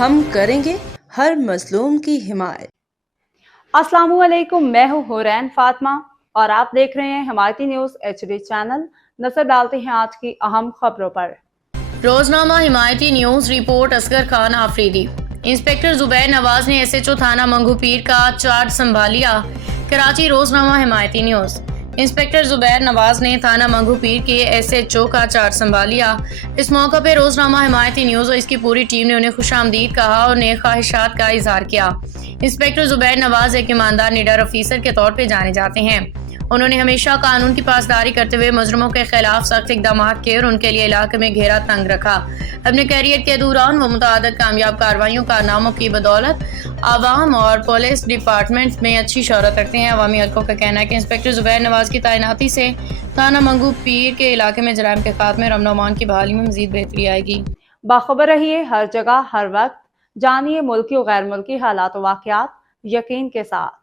ہم کریں گے ہر مظلوم کی حمایت۔ السلام علیکم، میں ہوں حورین فاطمہ اور آپ دیکھ رہے ہیں حمایتی نیوز HD چینل۔ نظر ڈالتے ہیں آج کی اہم خبروں پر۔ روزنامہ Himayati news report. Asghar Khan Afridi. Inspector Zubair Nawaz نے SHO تھانہ منگو پیر کا چارج سنبھال لیا۔ کراچی۔ روزنامہ حمایتی نیوز۔ انسپکٹر زبیر نواز نے تھانہ منگو پیر کے SHO کا چارج سنبھال لیا۔ اس موقع پہ روزنامہ حمایتی نیوز اور اس کی پوری ٹیم نے انہیں خوش آمدید کہا اور نیک خواہشات کا اظہار کیا۔ انسپکٹر زبیر نواز ایک ایماندار نڈر آفیسر کے طور پہ جانے جاتے ہیں۔ انہوں نے ہمیشہ قانون کی پاسداری کرتے ہوئے مجرموں کے خلاف سخت اقدامات کیے اور ان کے لیے علاقے میں گھیرا تنگ رکھا۔ اپنے کیریئر کے دوران وہ متعدد کامیاب کارروائیوں کارناموں کی بدولت عوام اور پولیس ڈپارٹمنٹ میں اچھی شہرت رکھتے ہیں۔ عوامی حلقوں کا کہنا ہے کہ انسپکٹر زبیر نواز کی تعیناتی سے تھانہ منگو پیر کے علاقے میں جرائم کے خاتمے اور امن و امان کی بحالی میں مزید بہتری آئے گی۔ باخبر رہیے ہر جگہ ہر وقت، جانیے ملکی و غیر ملکی حالات و واقعات یقین کے ساتھ۔